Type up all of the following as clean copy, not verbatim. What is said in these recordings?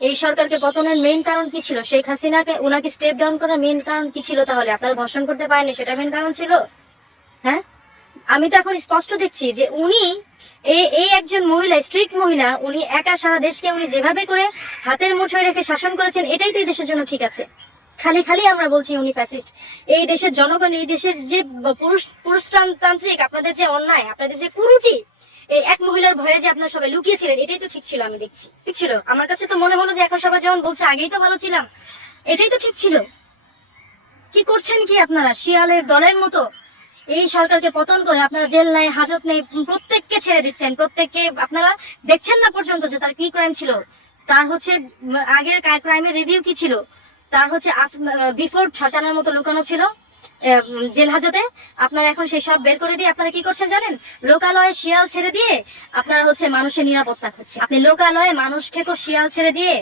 এই সরকারকে পতনের মেইন কারণ কি ছিল? শেখ হাসিনাকে উনাকে স্টেপ ডাউন করার মেইন কারণ কি ছিল? তাহলে আপনারা ধর্ষণ করতে পারেননি, সেটা মেইন কারণ ছিল? হ্যাঁ, আমি তো এখন স্পষ্ট দেখছি যে উনি এই একজন মহিলা, স্ট্রিক্ট মহিলা, উনি একা সারা দেশকে উনি যেভাবে করে হাতের মুঠোয় রেখে শাসন করেছেন, এটাই তো এই দেশের জন্য ঠিক আছে। খালি খালি আমরা বলছি উনি ফ্যাসিস্ট। এই দেশের জনগণ, এই দেশের যে পুরুষতান্ত্রিক আপনাদের যে অন্যায়, আপনাদের যে কুরুচি, এই এক মহিলার ভয়ে যে আপনারা সবাই লুকিয়েছিলেন, এটাই তো ঠিক ছিল। আমি দেখছি ঠিক ছিল। আমার কাছে তো মনে হলো যে এখন সবাই যেমন বলছে আগেই তো ভালো ছিলাম, এটাই তো ঠিক ছিল। কি করছেন কি আপনারা শিয়ালের দলের মতো? এই সরকারকে পতন করে আপনারা জেল নাই, হাজত নেই, প্রত্যেককে ছেড়ে দিচ্ছেন। প্রত্যেককে আপনারা দেখছেন না পর্যন্ত যে তার কি ক্রাইম ছিল, তার হচ্ছে আগের ক্রাইমের রিভিউ কি ছিল, তার হচ্ছে বিফোর শয়তানের মতো লুকানো ছিল জেল হাজতে। আপনারা এখন সেই সব বের করে দিয়ে আপনারা কি করছেন জানেন? লোকালয়ে শিয়াল ছেড়ে দিয়ে আপনারা হচ্ছে মানুষের নিরাপত্তা খুঁজছেন। আপনি লোকালয়ে মানুষ খেকো শিয়াল ছেড়ে দিয়ে,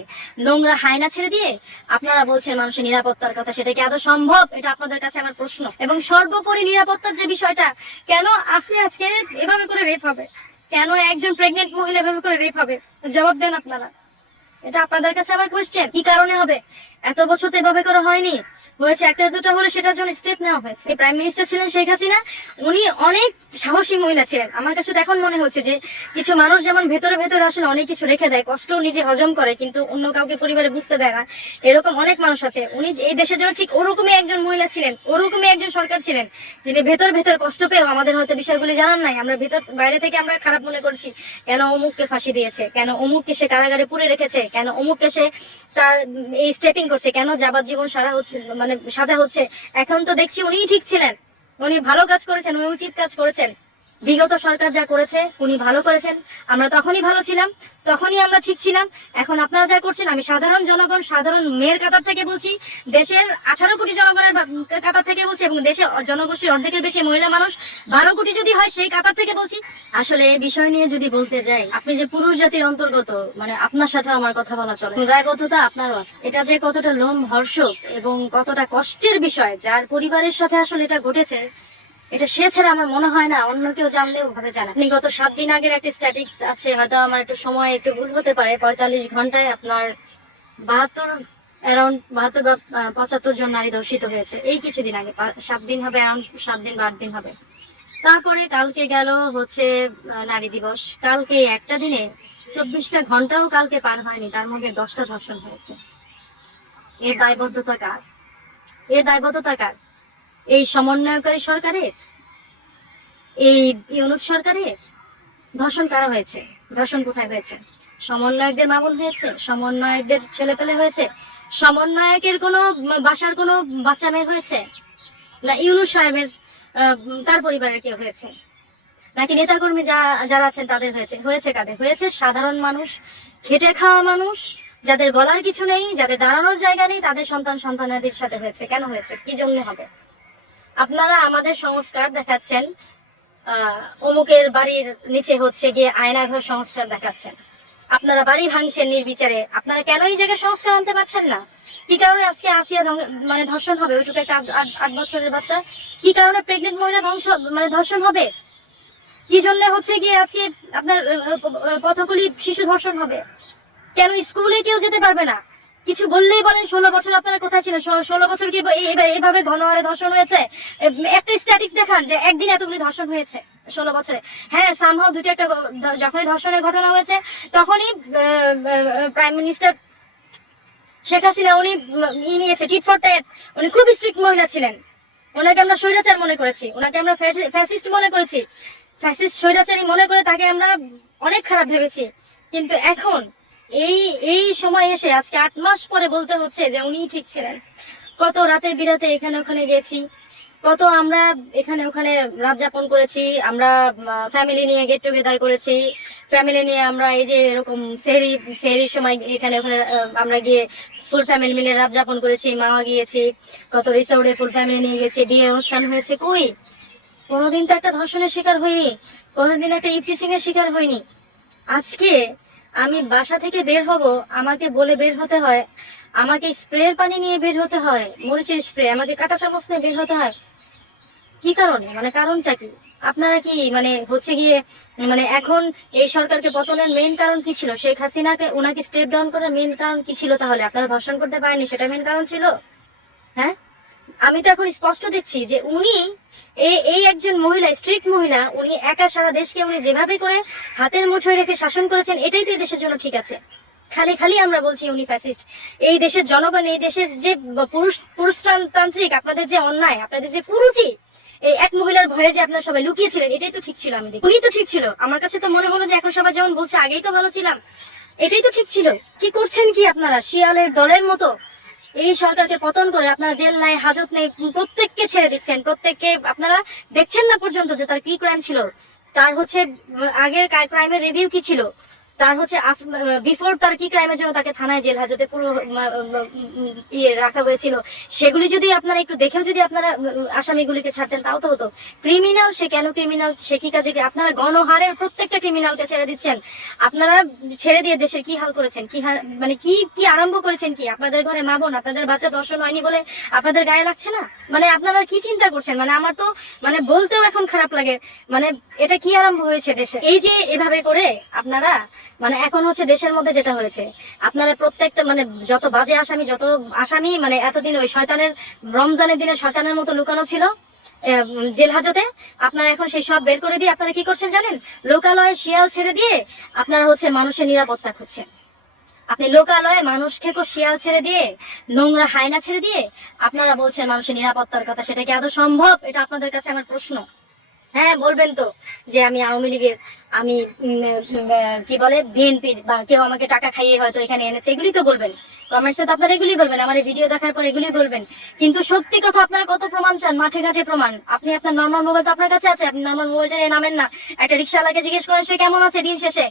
নোংরা হায়না ছেড়ে দিয়ে আপনারা বলছেন মানুষের নিরাপত্তার কথা। সেটা কি আদৌ সম্ভব? এটা আপনাদের কাছে আমার প্রশ্ন। এবং সর্বোপরি নিরাপত্তার যে বিষয়টা, কেন আজকে এভাবে করে রেপ হবে? কেন একজন প্রেগনেন্ট মহিলা এভাবে করে রেপ হবে? জবাব দেন আপনারা। এটা আপনাদের কাছে আমার কোয়েশ্চেন। কি কারণে হবে? এত বছর তো এভাবে করে হয়নি। হয়েছে একটা দুটো হলে সেটার জন্য স্টেপ নেওয়া হয়েছে। প্রাইম মিনিস্টার ছিলেন শেখ হাসিনা, উনি অনেক সাহসী মহিলা ছিলেন। আমার কাছে তো এখন মনে হচ্ছে যে কিছু মানুষ যেমন ভেতরে ভেতরে আসলে অনেক কিছু রেখে দেয়, কষ্ট নিজে হজম করে, কিন্তু অন্য কাউকে পরিবারে বুঝতে দেয় না, এরকম অনেক মানুষ আছে। উনি এই দেশের জন্য ঠিক ওরকমই একজন মহিলা ছিলেন, ওরকমই একজন সরকার ছিলেন, যিনি ভেতর ভেতর কষ্ট পেয়েও আমাদের হয়তো বিষয়গুলি জানান নাই। আমরা ভেতর বাইরে থেকে আমরা খারাপ মনে করছি, কেন অমুককে ফাঁসি দিয়েছে, কেন অমুককে সে কারাগারে পুরে রেখেছে, কেন অমুককে সে তার এই স্টেপিং করছে, কেন যাবজ্জীবন মানে সাজা হচ্ছে। এখন তো দেখছি উনিই ঠিক ছিলেন, উনি ভালো কাজ করেছেন, উনি উচিত কাজ করেছেন। বিগত সরকার যা করেছে উনি ভালো করেছেন। আমরা তখনই ভালো ছিলাম, তখনই আমরা ঠিক ছিলাম। এখন আপনারা যা করছেন, আমি সাধারণ জনগণ, সাধারণ মেয়ের কাতার থেকে বলছি, দেশের 18 কোটি জনগণের কাতার থেকে বলছি, এবং দেশের জনগোষ্ঠীর অর্ধেকের বেশি মহিলা মানুষ, 12 কোটি যদি হয় সেই কাতার থেকে বলছি। আসলে এই বিষয় নিয়ে যদি বলতে যাই, আপনি যে পুরুষ জাতির অন্তর্গত, মানে আপনার সাথে আমার কথা বলা চলে, দায়বদ্ধতা আপনারও আছে। এটা যে কতটা লোমহর্ষক এবং কতটা কষ্টের বিষয়, যার পরিবারের সাথে আসলে এটা ঘটেছে, এটা সে ছাড়া আমার মনে হয় না অন্য কেউ জানলেও ভাবে জানা। আপনি গত 7 দিন আগের একটা স্ট্যাটিস্টিক্স আছে, হয়তো আমার একটু সময় একটু ভুল হতে পারে, 45 ঘন্টায় আপনার 72 বা 75 জন নারী ধর্ষিত হয়েছে। এই কিছুদিন আগে 7 দিন হবে, অ্যারাউন্ড 7 দিন বা 8 দিন হবে। তারপরে কালকে গেল হচ্ছে নারী দিবস। কালকে একটা দিনে 24টা ঘন্টাও কালকে পার হয়নি, তার মধ্যে 10টা ধর্ষণ হয়েছে। এর দায়বদ্ধতা কার? এর দায়বদ্ধতা কার? এই সমন্বয়কারী সরকারের, এই ইউনূস সরকারের? ধর্ষণ কারা হয়েছে? ধর্ষণ কোথায় হয়েছে? সমন্বয়কদের মামুন হয়েছে? সমন্বয়কদের ছেলে পেলে হয়েছে? সমন্বয়কের কোনো বাসার কোনো বাচ্চা মেয়ে হয়েছে? না ইউনূস সাহেবের তার পরিবারের কেউ হয়েছে? নাকি নেতাকর্মী যারা আছেন তাদের হয়েছে? হয়েছে কাদের? হয়েছে সাধারণ মানুষ, খেটে খাওয়া মানুষ, যাদের বলার কিছু নেই, যাদের দাঁড়ানোর জায়গা নেই, তাদের সন্তানাদের সাথে হয়েছে। কেন হয়েছে? কি জন্য হবে? আপনারা আমাদের সংস্কার দেখাচ্ছেন, অমুকের বাড়ির নিচে হচ্ছে গিয়ে আয়নাঘর সংস্কার দেখাচ্ছেন। আপনারা বাড়ি ভাঙছেন নির্বিচারে, আপনারা কেন এই জায়গায় সংস্কার আনতে পারছেন না? কি কারণে আজকে আসিয়া মানে ধর্ষণ হবে? ওইটুকু একটা 8 বছরের বাচ্চা। কি কারণে প্রেগনেন্ট মহিলা ধর্ষণ হবে? কি জন্য হচ্ছে গিয়ে আজকে আপনার পথকলি শিশু ধর্ষণ হবে? কেন স্কুলে কেউ যেতে পারবে না? কিছু বললেই বলেন 16 বছর আপনারা কোথায় ছিলেন? 16 বছর কি এইভাবে ঘন হারে ধর্ষণ হয়েছে? একটা স্ট্যাটিক্স দেখান যে একদিন এতগুলি ধর্ষণ হয়েছে 16 বছরে। হ্যাঁ, সামহাও দুটো একটা যখনই ধর্ষণের ঘটনা হয়েছে তখনই প্রাইম মিনিস্টার শেখ হাসিনা উনি নিয়েছে টিট ফর ট্যাট। উনি খুব স্ট্রিক্ট মহিলা ছিলেন, ওনাকে আমরা স্বৈরাচার মনে করেছি, ওনাকে আমরা ফ্যাসিস্ট মনে করেছি, ফ্যাসিস্ট স্বৈরাচারী মনে করে তাকে আমরা অনেক খারাপ ভেবেছি। কিন্তু এখন এই এই সময় এসে আজকে 8 মাস পরে বলতে হচ্ছে যে উনি ঠিক ছিলেন। কত রাতে বিরাতে এখানে ওখানে গেছি, কত আমরা এখানে ওখানে রাত যাপন করেছি, আমরা ফ্যামিলি নিয়ে গেট টুগেদার করেছি, ফ্যামিলি নিয়ে আমরা এই যে এরকম সেহরির সময় এখানে ওখানে আমরা গিয়ে ফুল ফ্যামিলি মিলে রাত যাপন করেছি, মামা গিয়েছি, কত রিসোর্টে ফুল ফ্যামিলি নিয়ে গেছি, বিয়ের অনুষ্ঠান হয়েছে। কই কোনোদিন তো একটা ধর্ষণের শিকার হয়নি, কোনোদিন একটা ইফটিচিং এর শিকার হয়নি। আজকে আমি বাসা থেকে বের হব, আমাকে বলে বের হতে হয়, আমাকে স্প্রের পানি নিয়ে বের হতে হয়, মরিচের স্প্রে, আমাকে কাঁটা চামচ নিয়ে বের হতে হয়। কি কারণে? মানে কারণটা কি? আপনারা কি মানে হচ্ছে গিয়ে মানে এখন এই সরকারকে পতনের মেইন কারণ কি ছিল? শেখ হাসিনাকে ওনাকে স্টেপ ডাউন করার মেইন কারণ কি ছিল? তাহলে আপনারা ধর্ষণ করতে পারেননি, সেটা মেইন কারণ ছিল? হ্যাঁ, আমি তো এখন স্পষ্ট দেখছি যে উনি এই একজন মহিলা, স্ট্রিক্ট মহিলা, উনি একা সারা দেশকে উনি যেভাবে করে হাতের মুঠোয় রেখে শাসন করেছেন, এটাই তো এই দেশের জন্য ঠিক আছে। খালি খালি আমরা বলছি উনি ফ্যাসিস্ট। এই দেশের জনগণ, এই দেশের যে পুরুষতান্ত্রিক আপনাদের যে অন্যায়, আপনাদের যে কুরুচি, এই এক মহিলার ভয়ে যে আপনারা সবাই লুকিয়েছিলেন, এটাই তো ঠিক ছিল। আমি দেখি উনি তো ঠিক ছিল। আমার কাছে তো মনে হলো যে এখন সবাই যেমন বলছে আগেই তো ভালো ছিলাম, এটাই তো ঠিক ছিল। কি করছেন কি আপনারা শিয়ালের দলের মতো? এই সরকারকে পতন করে আপনারা জেল নাই, হাজত নেই, প্রত্যেককে ছেড়ে দিচ্ছেন। প্রত্যেককে আপনারা দেখছেন না পর্যন্ত যে তার কি ক্রাইম ছিল, তার হচ্ছে আগের ক্রাইমের রিভিউ কি ছিল, তার হচ্ছে বিফোর তার কি ক্রাইমের জন্য তাকে থানায় জেল হাজতে পুরো ইয়ে রাখা হয়েছিল, সেগুলি যদি আপনারা একটু দেখেও যদি আপনারা আসামিগুলিকে ছাড়তেন তাও তো হতো। ক্রিমিনাল সে কেন ক্রিমিনাল, সে কি কাজে, আপনারা গণহারের প্রত্যেকটা ক্রিমিনালকে ছেড়ে দিচ্ছেন। আপনারা ছেড়ে দিয়ে দেশের কি হাল করেছেন, কি মানে কি কি আরম্ভ করেছেন কি? আপনাদের ঘরে মা বোন, আপনাদের বাচ্চা ধর্ষণ হয়নি বলে আপনাদের গায়ে লাগছে না? মানে আপনারা কি চিন্তা করছেন? মানে আমার তো মানে বলতেও এখন খারাপ লাগে। মানে এটা কি আরম্ভ হয়েছে দেশে? এই যে এভাবে করে আপনারা মানে এখন হচ্ছে দেশের মধ্যে যেটা হয়েছে, আপনারা প্রত্যেকটা মানে যত বাজে আসামি, যত আসামি মানে এতদিন ওই শয়তানের রমজানের দিনে শয়তানের মতো লুকানো ছিল জেল হাজতে, আপনারা এখন সেই সব বের করে দিয়ে আপনারা কি করছেন জানেন? লোকালয়ে শিয়াল ছেড়ে দিয়ে আপনারা হচ্ছে মানুষের নিরাপত্তা খুঁজছেন। আপনি লোকালয়ে মানুষ খেকো শিয়াল ছেড়ে দিয়ে, নোংরা হায়না ছেড়ে দিয়ে আপনারা বলছেন মানুষের নিরাপত্তার কথা। সেটা কি আদৌ সম্ভব? এটা আপনাদের কাছে আমার প্রশ্ন। হ্যাঁ, বলবেন তো যে আমি আওয়ামী লীগের, আমি কি বলে বিএনপির, বা কেউ আমাকে টাকা খাইয়ে হয়তো এখানে এনেছে, এগুলি তো বলবেন। কমেন্টসে তো আপনারা এগুলি বলবেন, আমার ভিডিও দেখার পর এগুলি বলবেন। কিন্তু সত্যি কথা, আপনারা কত প্রমাণ চান? মাঠে ঘাটে প্রমাণ। আপনি আপনার নর্মাল মোবাইল তো আপনার কাছে আছে, আপনি নর্মাল মোবাইলটা নামেন না। একটা রিক্সাওয়ালাকে জিজ্ঞেস করেন সে কেমন আছে দিন শেষে,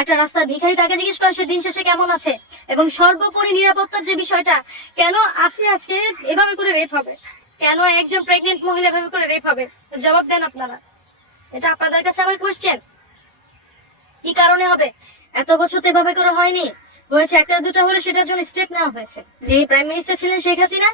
একটা রাস্তার ভিখারি তাকে জিজ্ঞেস করেন সে দিন শেষে কেমন আছে। এবং সর্বোপরি নিরাপত্তার যে বিষয়টা, কেন আজকে এভাবে করে রেপ হবে? কেন একজন প্রেগনেন্ট মহিলা এভাবে করে রেপ হবে? জবাব দেন আপনারা। এটা আপনাদের কাছে আমার কোশ্চেন। কি কারণে হবে? এত বছর তো এভাবে করে হয়নি, হয়েছে একটা দুটা হলে সেটার জন্য স্টেপ নেওয়া হয়েছে। যে প্রাইম মিনিস্টার ছিলেন শেখ হাসিনা,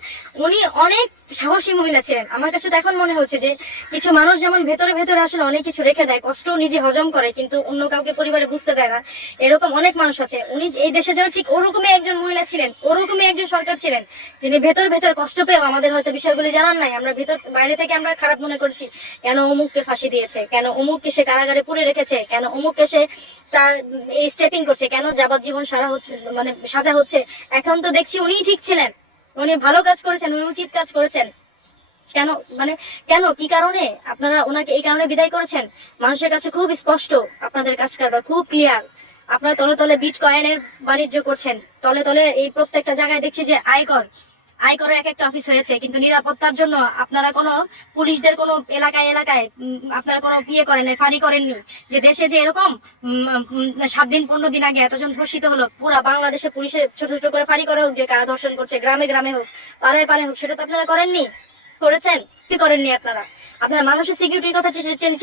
উনি অনেক সাহসী মহিলা ছিলেন। আমার কাছে এখন মনে হচ্ছে যে কিছু মানুষ যেমন ভেতরে ভেতরে আসলে অনেক কিছু রেখে দেয়, কষ্ট নিজে হজম করে কিন্তু অন্য কাউকে পরিবারে বুঝতে দেয় না, এরকম অনেক মানুষ আছে। উনি এই দেশে যেন ঠিক ওরকমই একজন মহিলা ছিলেন, ওরকমই একজন সরকার ছিলেন, যিনি ভেতর ভেতর কষ্ট পেয়েও আমাদের হয়তো বিষয়গুলি জানান নাই। আমরা ভেতর বাইরে থেকে আমরা খারাপ মনে করছি, কেন অমুককে ফাঁসি দিয়েছে, কেন অমুককে সে কারাগারে পুরে রেখেছে, কেন অমুককে সে তার এই স্টেপিং করছে, কেন যাবজ্জীবন মানে সাজা হচ্ছে। এখন তো দেখছি উনিই ঠিক ছিলেন, উনি ভালো কাজ করেছেন, উনি উচিত কাজ করেছেন। কেন মানে কেন কি কারণে আপনারা ওনাকে এই কারণে বিদায় করেছেন? মানুষের কাছে খুব স্পষ্ট, আপনাদের কাজ কারবার খুব ক্লিয়ার। আপনারা তলে তলে বিটকয়েনের বাণিজ্য করছেন, তলে তলে এই প্রত্যেকটা জায়গায় দেখছি যে আয়করের এক একটা অফিস হয়েছে, কিন্তু নিরাপত্তার জন্য আপনারা কোনো পুলিশদের কোনো এলাকায় এলাকায় আপনারা কোনো ইয়ে করেন নাই, ফাঁড়ি করেননি। যে দেশে যে এরকম 7 দিন 15 দিন আগে এতজন ধর্ষিত হলো, পুরা বাংলাদেশে পুলিশের ছোট ছোট করে ফাঁড়ি করা হোক, যে কারা ধর্ষণ করছে, গ্রামে গ্রামে হোক, পাড়ায় পাড়ায় হোক, সেটা তো আপনারা করেননি। করেছেন কি করেননি? আপনারা মানুষের সিকিউরিটির কথা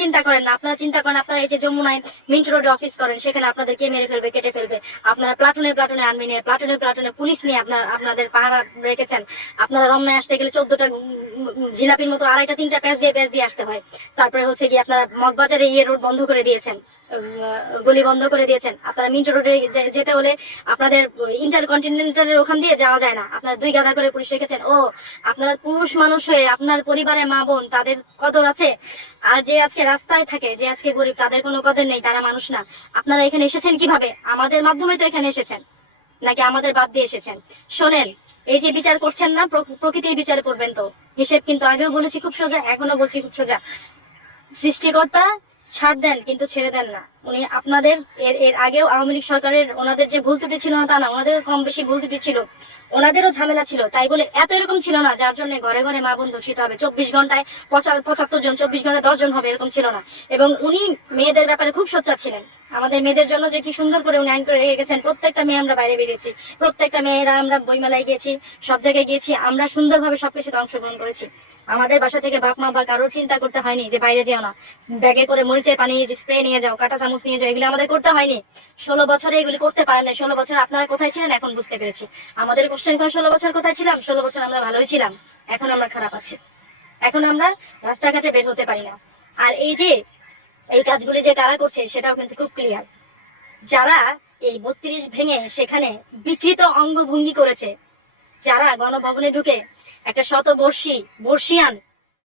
চিন্তা করেন না। আপনারা চিন্তা করেন আপনারা এই যে যমুনায় মিন্ট রোডে অফিস করেন, সেখানে আপনাদের কে মেরে ফেলবে, কেটে ফেলবে। আপনারা প্লাটুনে প্লাটুনে আর্মি নিয়ে, প্লাটুনে প্লাটুনে পুলিশ নিয়ে আপনাদের পাহারা রেখেছেন। আপনারা রমনায় আসতে গেলে 14টা জিলাপির মতো 2টা 3টা প্যাচ দিয়ে আসতে হয়। তারপরে হচ্ছে কি আপনারা মগবাজারে রোড বন্ধ করে দিয়েছেন, গলি বন্ধ করে দিয়েছেন। আপনারা মিন্ট রোডে যেতে হলে আপনাদের ইন্টারকন্টিনেন্টালের ওখান দিয়ে যাওয়া যায় না, আপনারা 2 গাদা করে পুলিশ রেখেছেন। ও, আপনারা পুরুষ মানুষ হয়ে আপনার পরিবারে মা বোন তাদের কদর আছে, আর যে আজকে রাস্তায় থাকে, যে আজকে গরিব, তাদের কোনো কদর নেই, তারা মানুষ না। আপনারা এখানে এসেছেন কিভাবে? আমাদের মাধ্যমে তো এখানে এসেছেন, নাকি আমাদের বাদ দিয়ে এসেছেন? শোনেন, এই যে বিচার করছেন না, প্রকৃতির বিচার করবেন তো। হিসেব কিন্তু আগেও বলেছি খুব সোজা, এখনো বলছি খুব সোজা। সৃষ্টিকর্তা ছাড় দেন কিন্তু ছেড়ে দেন না। উনি আপনাদের এর আগেও আওয়ামী লীগ সরকারের ওনাদের যে ভুল ত্রুটি ছিল না তা না, ওনাদের কম বেশি ভুল ত্রুটি ছিল, ওনাদেরও ঝামেলা ছিল। তাই বলে এত এরকম ছিল না যার জন্য ঘরে ঘরে মা বোন ধর্ষিত হবে, 24 ঘন্টায় 75 জন, 24 ঘন্টায় 10 জন হবে, এরকম ছিল না। এবং উনি মেয়েদের ব্যাপারে খুব সোচ্চার ছিলেন। আমাদের মেয়েদের জন্য যে কি সুন্দর করে উনি আইন করে রেখে গেছেন। প্রত্যেকটা মেয়ে আমরা বাইরে বেরিয়েছি, প্রত্যেকটা মেয়েরা আমরা বইমেলায় গিয়েছি, সব জায়গায় গিয়েছি, আমরা সুন্দরভাবে সবকিছুতে অংশগ্রহণ করেছি। আমাদের বাসা থেকে বাপ মা বা কারোর চিন্তা করতে হয়নি যে বাইরে যেও না, ব্যাগে করে মরিচের পানি স্প্রে নিয়ে যাও, কাঁটা চামচ নিয়ে যাও, এগুলো আমাদের করতে হয়নি। 16 বছরে এগুলি করতে পারেন না। 16 বছর আপনারা কোথায় ছিলেন এখন বুঝতে পেরেছি। আমাদের কোশ্চেন করেন 16 বছর কোথায় ছিলাম? 16 বছর আমরা ভালোই ছিলাম, এখন আমরা খারাপ আছি। এখন আমরা রাস্তাঘাটে বের হতে পারি না, আর এই যে এই কাজগুলি যে কারা করছে সেটাও কিন্তু খুব ক্লিয়ার। যারা এই 32 ভেঙে সেখানে বিকৃত অঙ্গভঙ্গি করেছে, যারা গণভবনে ঢুকে একটা বর্ষিয়ান